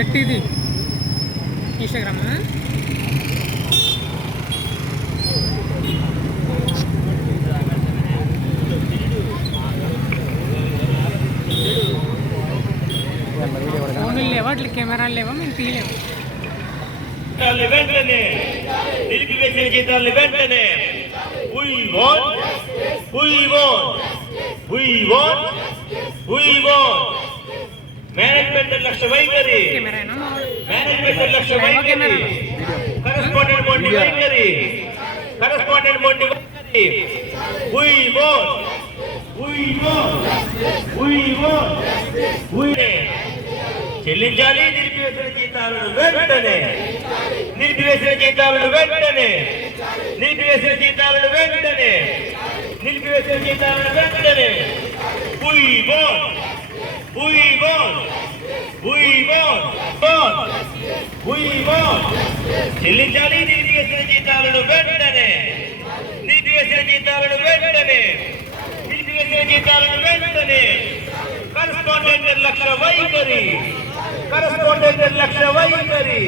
పెట్టిది ఇన్స్టాగ్రామ్ ఫోన్లు లేవా అట్లా కెమెరాలు లేవా మేము తీయలేము వెంటనే నిలిపివేసిన జీతాలను వెంటనే we want మేనేజ్మెంట్ లక్ష్య వైఖరి మేనేజ్మెంట్ లక్ష్య వైఖరి కరెస్పాండెంట్ మొండి వైఖరి చెల్లించాలి నిలిపివేసిన జీతాలను వెంటనే నిలిపివేసిన జీతాలను వెంటనే నిలిపివేసిన జీతాలను వెంటనే నిలిపివేసిన జీతాలను వెంటనే చెల్లించాలి నిలిపివేసిన జీతాలను వెంటనే నిలిపివేసిన జీతాలను వెంటనే నిలిపివేసిన జీతాలను వెంటనే కరెస్పాండెంట్ లక్ష్య వైఖరి